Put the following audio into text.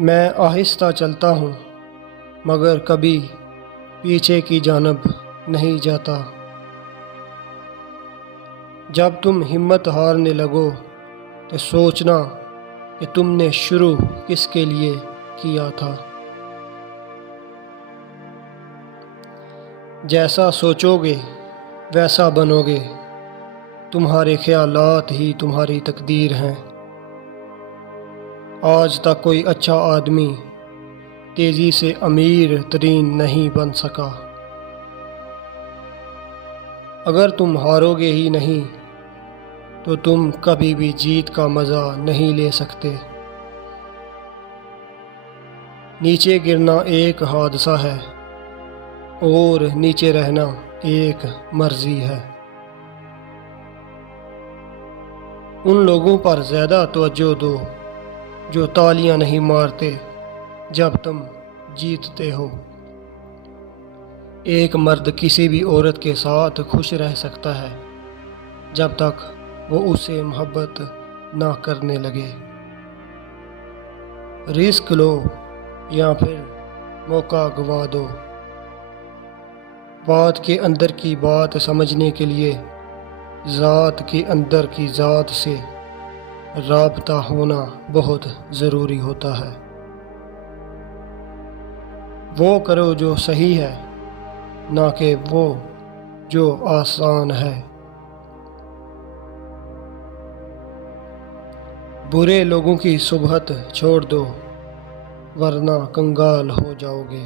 मैं आहिस्ता चलता हूँ मगर कभी पीछे की जानब नहीं जाता। जब तुम हिम्मत हारने लगो तो सोचना कि तुमने शुरू किसके लिए किया था। जैसा सोचोगे वैसा बनोगे, तुम्हारे ख्यालात ही तुम्हारी तकदीर हैं। आज तक कोई अच्छा आदमी तेज़ी से अमीर तरीन नहीं बन सका। अगर तुम हारोगे ही नहीं तो तुम कभी भी जीत का मज़ा नहीं ले सकते। नीचे गिरना एक हादसा है और नीचे रहना एक मर्ज़ी है। उन लोगों पर ज़्यादा तवज्जो दो जो तालियां नहीं मारते जब तुम जीतते हो। एक मर्द किसी भी औरत के साथ खुश रह सकता है जब तक वो उसे मोहब्बत ना करने लगे। रिस्क लो या फिर मौका गवा दो। बात के अंदर की बात समझने के लिए ज़ात के अंदर की ज़ात से राबता होना बहुत ज़रूरी होता है। वो करो जो सही है, ना कि वो जो आसान है। बुरे लोगों की सुबहत छोड़ दो वरना कंगाल हो जाओगे।